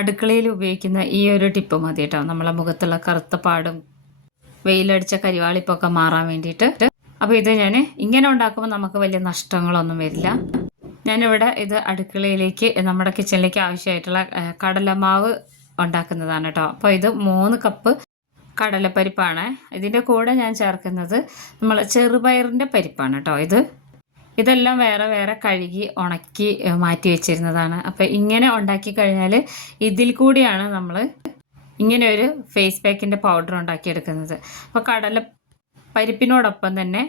അടുക്കളയിൽ ഉപയോഗിക്കുന്ന ഈ ഒരു ടിപ്പ് മതി കേട്ടോ, നമ്മളെ മുഖത്തുള്ള കറുത്ത പാടും വെയിലടിച്ച കരിവാളിപ്പൊക്കെ മാറാൻ വേണ്ടിയിട്ട്. അപ്പോൾ ഇത് ഞാൻ ഇങ്ങനെ ഉണ്ടാക്കുമ്പോൾ നമുക്ക് വലിയ നഷ്ടങ്ങളൊന്നും വരില്ല. ഞാനിവിടെ ഇത് അടുക്കളയിലേക്ക് നമ്മുടെ കിച്ചണിലേക്ക് ആവശ്യമായിട്ടുള്ള കടലമാവ് ഉണ്ടാക്കുന്നതാണ് കേട്ടോ. അപ്പോൾ ഇത് 3 കപ്പ് കടലപ്പരിപ്പാണ്. ഇതിൻ്റെ കൂടെ ഞാൻ ചേർക്കുന്നത് നമ്മൾ ചെറുപയറിൻ്റെ പരിപ്പാണ് കേട്ടോ. ഇതെല്ലാം വേറെ വേറെ കഴുകി ഉണക്കി മാറ്റി വെച്ചിരുന്നതാണ്. അപ്പോൾ ഇങ്ങനെ ഉണ്ടാക്കി കഴിഞ്ഞാൽ ഇതിൽ കൂടിയാണ് നമ്മൾ ഇങ്ങനെ ഒരു ഫേസ് പാക്കിൻ്റെ പൗഡർ ഉണ്ടാക്കിയെടുക്കുന്നത്. അപ്പോൾ പരിപ്പിനോടൊപ്പം തന്നെ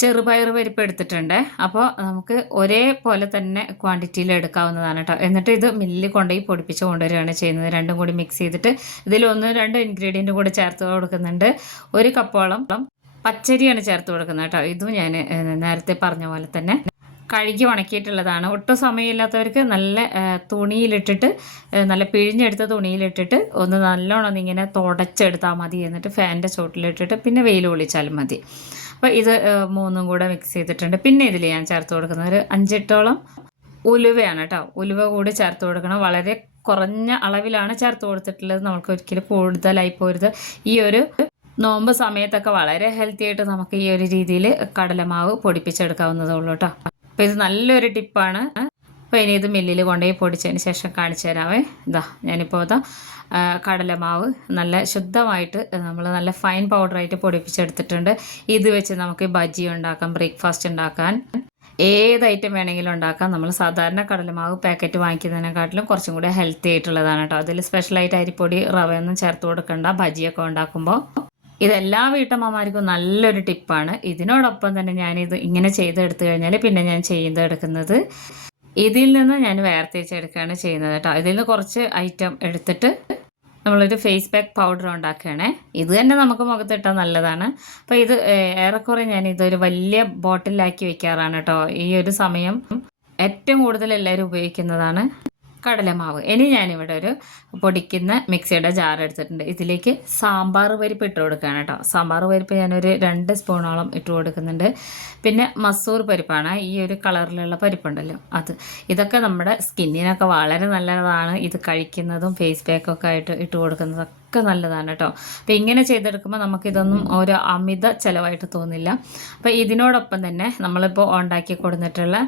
ചെറുപയർ പരിപ്പ് എടുത്തിട്ടുണ്ട്. അപ്പോൾ നമുക്ക് ഒരേപോലെ തന്നെ ക്വാണ്ടിറ്റിയിൽ എടുക്കാവുന്നതാണ് കേട്ടോ. എന്നിട്ട് ഇത് മില്ലിൽ കൊണ്ടുപോയി പൊടിപ്പിച്ച് കൊണ്ടുവരികയാണ് ചെയ്യുന്നത്. രണ്ടും കൂടി മിക്സ് ചെയ്തിട്ട് ഇതിൽ 1-2 ഇൻഗ്രീഡിയൻറ്റും കൂടി ചേർത്ത് കൊടുക്കുന്നുണ്ട്. 1 കപ്പോളം പച്ചരിയാണ് ചേർത്ത് കൊടുക്കുന്നത് കേട്ടോ. ഇതും ഞാൻ നേരത്തെ പറഞ്ഞ പോലെ തന്നെ കഴുകി ഉണക്കിയിട്ടുള്ളതാണ്. ഒട്ടും സമയമില്ലാത്തവർക്ക് നല്ല തുണിയിലിട്ടിട്ട്, നല്ല പിഴിഞ്ഞെടുത്ത തുണിയിലിട്ടിട്ട് ഒന്ന് നല്ലോണം ഇങ്ങനെ തുടച്ചെടുത്താൽ മതി. എന്നിട്ട് ഫാനിൻ്റെ ചോട്ടിലിട്ടിട്ട് പിന്നെ വെയിൽ കൊള്ളിച്ചാലും മതി. അപ്പോൾ ഇത് 3ഉം കൂടെ മിക്സ് ചെയ്തിട്ടുണ്ട്. പിന്നെ ഇതിൽ ഞാൻ ചേർത്ത് കൊടുക്കുന്നത് ഒരു 5-8ഓളം ഉലുവയാണ് കേട്ടോ. ഉലുവ കൂടി ചേർത്ത് കൊടുക്കണം. വളരെ കുറഞ്ഞ അളവിലാണ് ചേർത്ത് കൊടുത്തിട്ടുള്ളത്. നമുക്ക് ഒരിക്കലും കൂടുതലായി പോരുത്. ഈ ഒരു നോമ്പ് സമയത്തൊക്കെ വളരെ ഹെൽത്തി ആയിട്ട് നമുക്ക് ഈ ഒരു രീതിയിൽ കടലമാവ് പൊടിപ്പിച്ചെടുക്കാവുന്നതേ ഉള്ളൂ കേട്ടോ. അപ്പോൾ ഇത് നല്ലൊരു ടിപ്പാണ്. അപ്പോൾ ഇനി ഇത് മില്ലിൽ കൊണ്ടുപോയി പൊടിച്ചതിന് ശേഷം കാണിച്ചു തരാമേ. ഞാനിപ്പോൾ കടലമാവ് നല്ല ശുദ്ധമായിട്ട് നമ്മൾ നല്ല ഫൈൻ പൗഡറായിട്ട് പൊടിപ്പിച്ചെടുത്തിട്ടുണ്ട്. ഇത് വെച്ച് നമുക്ക് ബജ്ജി ഉണ്ടാക്കാം, ബ്രേക്ക്ഫാസ്റ്റ് ഉണ്ടാക്കാൻ, ഏത് ഐറ്റം വേണമെങ്കിലും ഉണ്ടാക്കാം. നമ്മൾ സാധാരണ കടലമാവ് പാക്കറ്റ് വാങ്ങിക്കുന്നതിനെക്കാട്ടിലും കുറച്ചും കൂടെ ഹെൽത്തി ആയിട്ടുള്ളതാണ് കേട്ടോ. അതിൽ സ്പെഷ്യലായിട്ട് അരിപ്പൊടി റവയൊന്നും ചേർത്ത് കൊടുക്കണ്ട ബജ്ജിയൊക്കെ ഉണ്ടാക്കുമ്പോൾ. ഇതെല്ലാ വീട്ടമ്മമാർക്കും നല്ലൊരു ടിപ്പാണ്. ഇതിനോടൊപ്പം തന്നെ ഞാനിത് ഇങ്ങനെ ചെയ്തെടുത്തു കഴിഞ്ഞാൽ പിന്നെ ഞാൻ ചെയ്തെടുക്കുന്നത് ഇതിൽ നിന്ന് ഞാൻ വേർതിരിച്ചെടുക്കുകയാണ് ചെയ്യുന്നത് കേട്ടോ. ഇതിൽ നിന്ന് കുറച്ച് ഐറ്റം എടുത്തിട്ട് നമ്മളൊരു ഫേസ് പാക്ക് പൗഡർ ഉണ്ടാക്കുകയാണേ. ഇത് തന്നെ നമുക്ക് മുഖത്തിട്ടാൽ നല്ലതാണ്. അപ്പോൾ ഇത് ഏറെക്കുറെ ഞാൻ ഇതൊരു വലിയ ബോട്ടിലാക്കി വെക്കാറാണ് കേട്ടോ. ഈ ഒരു സമയം ഏറ്റവും കൂടുതൽ എല്ലാവരും ഉപയോഗിക്കുന്നതാണ് കടലമാവ്. ഇനി ഞാനിവിടെ ഒരു പൊടിക്കുന്ന മിക്സിയുടെ ജാർ എടുത്തിട്ടുണ്ട്. ഇതിലേക്ക് സാമ്പാർ പരിപ്പ് ഇട്ട് കൊടുക്കുകയാണ് കേട്ടോ. സാമ്പാർ പരിപ്പ് ഞാനൊരു 2 സ്പൂണോളം ഇട്ട് കൊടുക്കുന്നുണ്ട്. പിന്നെ മസൂർ പരിപ്പാണ്, ഈ ഒരു കളറിലുള്ള പരിപ്പുണ്ടല്ലോ അത്. ഇതൊക്കെ നമ്മുടെ സ്കിന്നിനൊക്കെ വളരെ നല്ലതാണ്. ഇത് കഴിക്കുന്നതും ഫേസ് പാക്കൊക്കെ ആയിട്ട് ഇട്ട് കൊടുക്കുന്നതൊക്കെ നല്ലതാണ് കേട്ടോ. അപ്പോൾ ഇങ്ങനെ ചെയ്തെടുക്കുമ്പോൾ നമുക്കിതൊന്നും ഒരു അമിത ചിലവായിട്ട് തോന്നില്ല. അപ്പോൾ ഇതിനോടൊപ്പം തന്നെ നമ്മളിപ്പോൾ ഉണ്ടാക്കി കൊടുത്തിട്ടുള്ള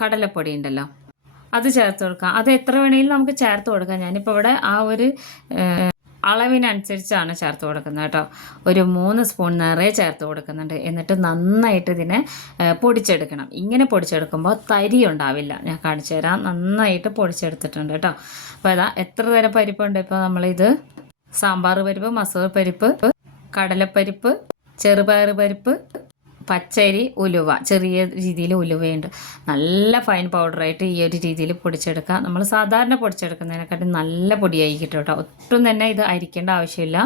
കടലപ്പൊടി ഉണ്ടല്ലോ, അത് ചേർത്ത് കൊടുക്കാം. അത് എത്ര വേണമെങ്കിലും നമുക്ക് ചേർത്ത് കൊടുക്കാം. ഞാനിപ്പോൾ ഇവിടെ ആ ഒരു അളവിനനുസരിച്ചാണ് ചേർത്ത് കൊടുക്കുന്നത് കേട്ടോ. ഒരു 3 സ്പൂൺ നിറയെ ചേർത്ത് കൊടുക്കുന്നുണ്ട്. എന്നിട്ട് നന്നായിട്ട് ഇതിനെ പൊടിച്ചെടുക്കണം. ഇങ്ങനെ പൊടിച്ചെടുക്കുമ്പോൾ തരി ഉണ്ടാവില്ല. ഞാൻ കാണിച്ചു തരാം. നന്നായിട്ട് പൊടിച്ചെടുത്തിട്ടുണ്ട് കേട്ടോ. അപ്പോൾ എത്ര തരം പരിപ്പുണ്ട്. ഇപ്പോൾ നമ്മളിത് സാമ്പാർ പരിപ്പ്, മസൂർ പരിപ്പ്, കടലപ്പരിപ്പ്, ചെറുപയർ പരിപ്പ്, പച്ചരി, ഉലുവ, ചെറിയ രീതിയിൽ ഉലുവയുണ്ട്. നല്ല ഫൈൻ പൗഡറായിട്ട് ഈ ഒരു രീതിയിൽ പൊടിച്ചെടുക്കുക. നമ്മൾ സാധാരണ പൊടിച്ചെടുക്കുന്നതിനെക്കാട്ടും നല്ല പൊടിയായി കിട്ടും കേട്ടോ. ഒട്ടും തന്നെ ഇത് അരിക്കേണ്ട ആവശ്യമില്ല.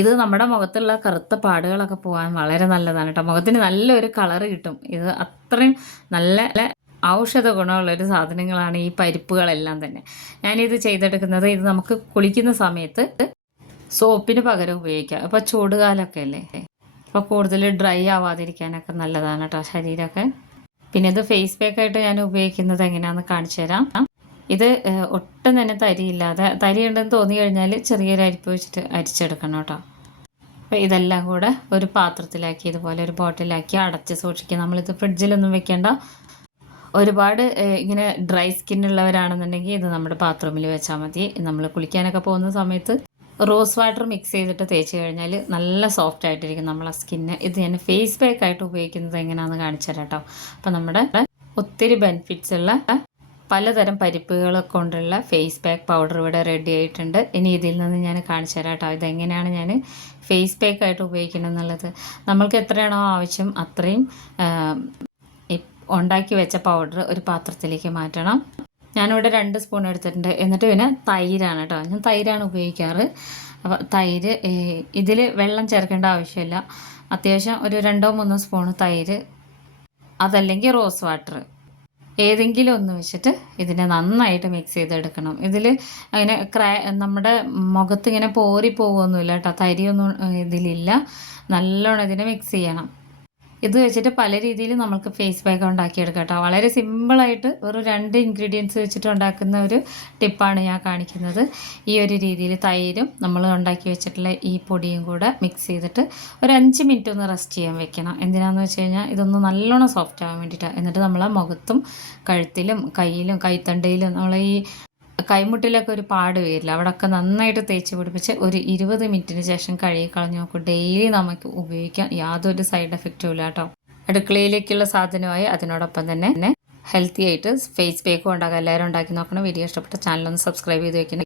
ഇത് നമ്മുടെ മുഖത്തുള്ള കറുത്ത പാടുകളൊക്കെ പോകാൻ വളരെ നല്ലതാണ് കേട്ടോ. മുഖത്തിന് നല്ലൊരു കളറ് കിട്ടും. ഇത് അത്രയും നല്ല ഔഷധ ഗുണമുള്ളൊരു സാധനങ്ങളാണ് ഈ പരിപ്പുകളെല്ലാം തന്നെ. ഞാനിത് ചെയ്തെടുക്കുന്നത്, ഇത് നമുക്ക് കുളിക്കുന്ന സമയത്ത് സോപ്പിന് പകരം ഉപയോഗിക്കാം. അപ്പോൾ ചൂടുകാലമൊക്കെ അല്ലേ, അപ്പോൾ കൂടുതൽ ഡ്രൈ ആവാതിരിക്കാനൊക്കെ നല്ലതാണ് കേട്ടോ ശരീരമൊക്കെ. പിന്നെ ഇത് ഫേസ് പാക്കായിട്ട് ഞാൻ ഉപയോഗിക്കുന്നത് എങ്ങനെയാണെന്ന് കാണിച്ചു തരാം. ഇത് ഒട്ടും തന്നെ തരിയില്ലാതെ, തരി ഉണ്ടെന്ന് തോന്നി കഴിഞ്ഞാൽ ചെറിയൊരു അരിപ്പ് വെച്ചിട്ട് അരിച്ചെടുക്കണം കേട്ടോ. അപ്പോൾ ഇതെല്ലാം കൂടെ ഒരു പാത്രത്തിലാക്കി ഇതുപോലെ ഒരു ബോട്ടിലാക്കി അടച്ച് സൂക്ഷിക്കുക. നമ്മളിത് ഫ്രിഡ്ജിലൊന്നും വെക്കേണ്ട. ഒരുപാട് ഇങ്ങനെ ഡ്രൈ സ്കിന്നുള്ളവരാണെന്നുണ്ടെങ്കിൽ ഇത് നമ്മുടെ ബാത്റൂമിൽ വെച്ചാൽ മതി. നമ്മൾ കുളിക്കാനൊക്കെ പോകുന്ന സമയത്ത് റോസ് വാട്ടർ മിക്സ് ചെയ്തിട്ട് തേച്ച് കഴിഞ്ഞാൽ നല്ല സോഫ്റ്റ് ആയിട്ടിരിക്കും നമ്മളെ സ്കിന്ന്. ഇത് ഞാൻ ഫേസ് പാക്ക് ആയിട്ട് ഉപയോഗിക്കുന്നത് എങ്ങനെയാണെന്ന് കാണിച്ചു തരാം കേട്ടോ. അപ്പോൾ നമ്മുടെ ഒത്തിരി ബെനിഫിറ്റ്സ് ഉള്ള പലതരം പരിപ്പുകൾ കൊണ്ടുള്ള ഫേസ് പാക്ക് പൗഡർ ഇവിടെ റെഡി ആയിട്ടുണ്ട്. ഇനി ഇതിൽ നിന്ന് ഞാൻ കാണിച്ചു തരാം കേട്ടോ. ഇതെങ്ങനെയാണ് ഞാൻ ഫേസ് പാക്ക് ആയിട്ട് ഉപയോഗിക്കുന്നത് എന്നുള്ളത്. നമ്മൾക്ക് എത്രയാണോ ആവശ്യം അത്രയും ഉണ്ടാക്കി വെച്ച പൗഡർ ഒരു പാത്രത്തിലേക്ക് മാറ്റണം. ഞാനിവിടെ 2 സ്പൂൺ എടുത്തിട്ടുണ്ട്. എന്നിട്ട് പിന്നെ തൈരാണ് കേട്ടോ. ഞാൻ തൈരാണ് ഉപയോഗിക്കാറ്. അപ്പോൾ തൈര് ഇതിൽ വെള്ളം ചേർക്കേണ്ട ആവശ്യമില്ല. അത്യാവശ്യം ഒരു 2-3 സ്പൂൺ തൈര്, അതല്ലെങ്കിൽ റോസ് വാട്ടർ, ഏതെങ്കിലും ഒന്ന് വെച്ചിട്ട് ഇതിനെ നന്നായിട്ട് മിക്സ് ചെയ്തെടുക്കണം. ഇതിൽ അങ്ങനെ നമ്മുടെ മുഖത്ത് ഇങ്ങനെ പോരി പോകുമൊന്നുമില്ല കേട്ടോ. തരിയൊന്നും ഇതിലില്ല. നല്ലോണം ഇതിനെ മിക്സ് ചെയ്യണം. ഇത് വെച്ചിട്ട് പല രീതിയിൽ നമുക്ക് ഫേസ് പാക്ക് ഉണ്ടാക്കിയെടുക്കാം കേട്ടോ. വളരെ സിമ്പിളായിട്ട് വെറും 2 ഇൻഗ്രീഡിയൻസ് വെച്ചിട്ട് ഉണ്ടാക്കുന്ന ഒരു ടിപ്പാണ് ഞാൻ കാണിക്കുന്നത്. ഈ ഒരു രീതിയിൽ തൈരും നമ്മൾ ഉണ്ടാക്കി വെച്ചിട്ടുള്ള ഈ പൊടിയും കൂടെ മിക്സ് ചെയ്തിട്ട് ഒരു 5 മിനിറ്റ് ഒന്ന് റെസ്റ്റ് ചെയ്യാൻ വെക്കണം. എന്തിനാണെന്ന് വെച്ച് കഴിഞ്ഞാൽ ഇതൊന്ന് നല്ലോണം സോഫ്റ്റ് ആവാൻ വേണ്ടിയിട്ടാണ്. എന്നിട്ട് നമ്മളെ മുഖത്തും കഴുത്തിലും കയ്യിലും കൈത്തണ്ടയിലും നമ്മളെ ഈ കൈമുട്ടിലൊക്കെ ഒരു പാട് വരില്ല, അവിടെയൊക്കെ നന്നായിട്ട് തേച്ച് പിടിപ്പിച്ച് ഒരു 20 മിനിറ്റിന് ശേഷം കഴുകി കളഞ്ഞ് നോക്കും. ഡെയിലി നമുക്ക് ഉപയോഗിക്കാം, യാതൊരു സൈഡ് എഫക്റ്റും ഇല്ല കേട്ടോ. അടുക്കളയിലേക്കുള്ള സാധനമായി അതിനോടൊപ്പം തന്നെ ഹെൽത്തി ആയിട്ട് ഫേസ് പാക്കും ഉണ്ടാക്കാം. എല്ലാവരും ഉണ്ടാക്കി നോക്കണം. വീഡിയോ ഇഷ്ടപ്പെട്ട ചാനലൊന്ന് സബ്സ്ക്രൈബ് ചെയ്ത് വെക്കണം.